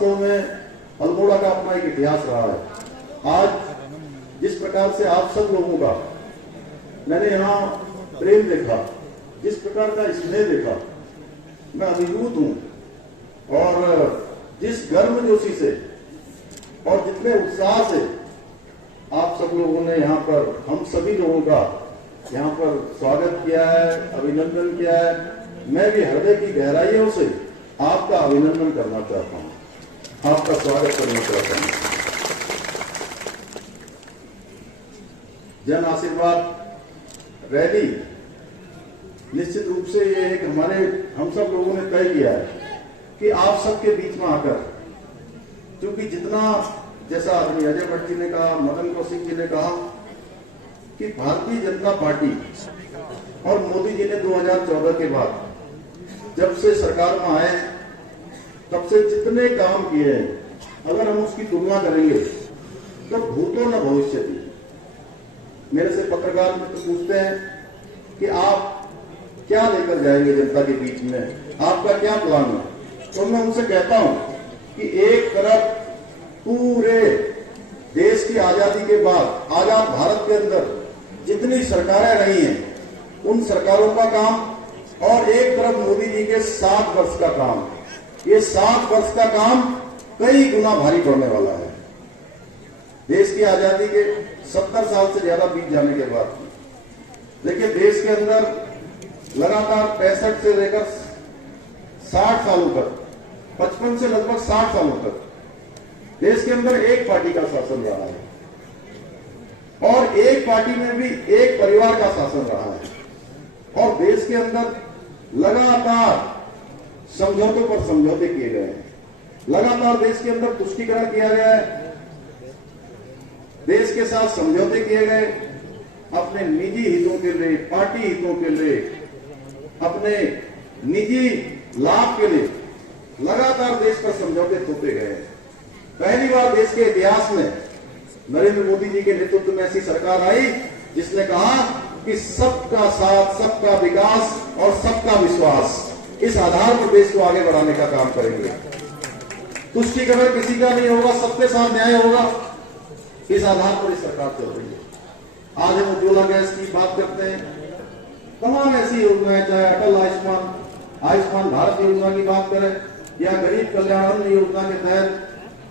वास्तव में अल्मोड़ा का अपना एक इतिहास रहा है। आज जिस प्रकार से आप सब लोगों का मैंने यहाँ प्रेम देखा, जिस प्रकार का स्नेह देखा, मैं अभिभूत हूं। और जिस गर्मजोशी से और जितने उत्साह से आप सब लोगों ने यहाँ पर हम सभी लोगों का यहाँ पर स्वागत किया है, अभिनंदन किया है, मैं भी हृदय की गहराइयों से आपका अभिनंदन करना चाहता हूँ, आपका स्वागत करना चाहता हूँ। जन आशीर्वाद रैली निश्चित रूप से ये एक हम सब लोगों ने तय किया है कि आप सबके बीच में आकर, क्योंकि जितना जैसा आदमी अजय भट्ट जी ने कहा, मदन कौशिक जी ने कहा कि भारतीय जनता पार्टी और मोदी जी ने 2014 के बाद जब से सरकार में आए तब से जितने काम किए हैं, अगर हम उसकी तुलना करेंगे तो भूतो न भविष्यति। मेरे से पत्रकार मित्र पूछते हैं कि आप क्या लेकर जाएंगे जनता के बीच में, आपका क्या प्लान है, तो मैं उनसे कहता हूं कि एक तरफ पूरे देश की आजादी के बाद आजाद भारत के अंदर जितनी सरकारें रही हैं उन सरकारों का काम, और एक तरफ मोदी जी के 7 वर्ष का काम। ये 7 वर्ष का काम कई गुना भारी पड़ने वाला है। देश की आजादी के 70 साल से ज्यादा बीत जाने के बाद देखिए, देश के अंदर लगातार 65 से लेकर 60 सालों तक, 55 से लगभग 60 सालों तक देश के अंदर एक पार्टी का शासन रहा है, और एक पार्टी में भी एक परिवार का शासन रहा है, और देश के अंदर लगातार समझौतों पर समझौते किए गए हैं, लगातार देश के अंदर तुष्टीकरण किया गया है, देश के साथ समझौते किए गए, अपने निजी हितों के लिए, पार्टी हितों के लिए, अपने निजी लाभ के लिए लगातार देश पर समझौते थोपे गए हैं। पहली बार देश के इतिहास में नरेंद्र मोदी जी के नेतृत्व में ऐसी सरकार आई जिसने कहा कि सबका साथ, सबका विकास और सबका विश्वास, इस आधार पर देश को आगे बढ़ाने का काम करेंगे। तुष्टीकरण किसी का नहीं होगा, सबके साथ न्याय होगा, इस आधार पर इस सरकार चल रही है। आज हम उज्ज्वला गैस की बात करते हैं, तमाम ऐसी योजनाएं, चाहे अटल आयुष्मान भारत योजना की बात करें या गरीब कल्याण अन्न योजना के तहत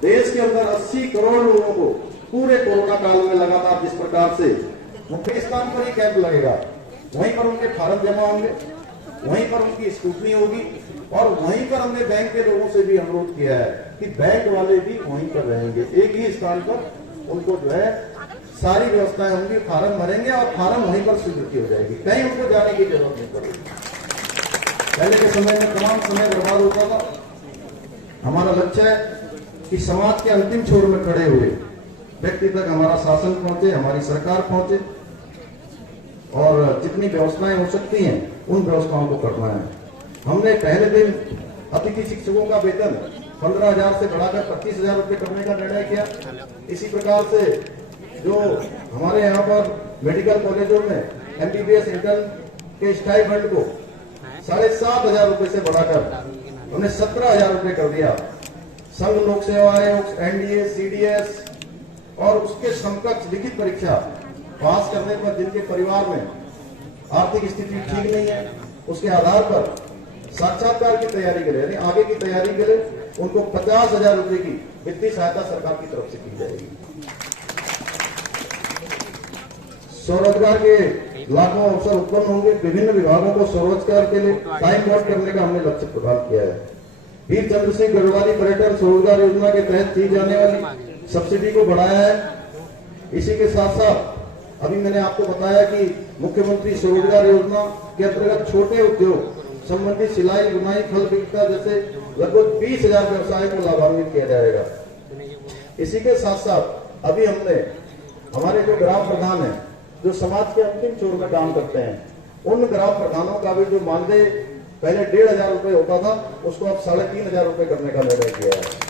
देश के अंदर 80 करोड़ लोगों को पूरे कोरोना काल में लगातार जिस प्रकार से मुख्य स्थान पर ही कैंप लगेगा, वहीं पर उनके फार्म जमा होंगे, वहीं पर उनकी स्क्रूटनी होगी, और वहीं पर हमने बैंक के लोगों से भी अनुरोध किया है कि बैंक वाले भी वहीं पर रहेंगे, एक ही स्थान पर उनको जो है सारी व्यवस्थाएं होंगी, फार्म भरेंगे और फार्म वहीं पर स्वीकृति हो जाएगी, कहीं उनको जाने की जरूरत नहीं पड़ेगी। पहले के समय में तमाम समय बर्बाद होता था। हमारा लक्ष्य है कि समाज के अंतिम छोर में खड़े हुए व्यक्ति तक हमारा शासन पहुंचे, हमारी सरकार पहुंचे, और जितनी व्यवस्थाएं हो सकती हैं उन व्यवस्थाओं को करना है। हमने पहले दिन अतिथि शिक्षकों का वेतन 15,000 से बढ़ाकर 25,000 रुपए करने का निर्णय किया। इसी प्रकार से जो हमारे यहाँ पर मेडिकल कॉलेजों में MBBS इंटर्न के स्टाइपेंड को 7,500 रुपए से बढ़ाकर हमने 17,000 रुपए कर दिया। संघ लोक सेवा आयोग, NDA, CDS और उसके समकक्ष लिखित परीक्षा पास करने पर जिनके परिवार में आर्थिक स्थिति ठीक नहीं है, उसके आधार पर साक्षात्कार की तैयारी के लिए, यानी आगे की तैयारी के लिए उनको 50,000 रुपए की वित्तीय सहायता सरकार की तरफ से की जाएगी। स्वरोजगार के लाखों अवसर उत्पन्न होंगे। विभिन्न विभागों को स्वरोजगार के लिए टाइम आउट करने का हमने लक्ष्य प्रदान किया है। वीर चंद्र सिंह गढ़वाली पर्यटन स्वरोजगार योजना के तहत दी जाने वाली सब्सिडी को बढ़ाया है। इसी के साथ साथ अभी मैंने आपको बताया कि मुख्यमंत्री स्वरोजगार योजना के अंतर्गत छोटे उद्योग संबंधी सिलाई, बुनाई, फल विक्रेता जैसे लगभग 20,000 व्यवसाय को लाभान्वित किया जाएगा। इसी के साथ साथ अभी हमने हमारे जो ग्राम प्रधान है, जो समाज के अंतिम छोर में काम करते हैं, उन ग्राम प्रधानों का भी जो मानदेय पहले 1,500 रुपए होता था, उसको अब 3,500 रुपए करने का निर्णय किया है।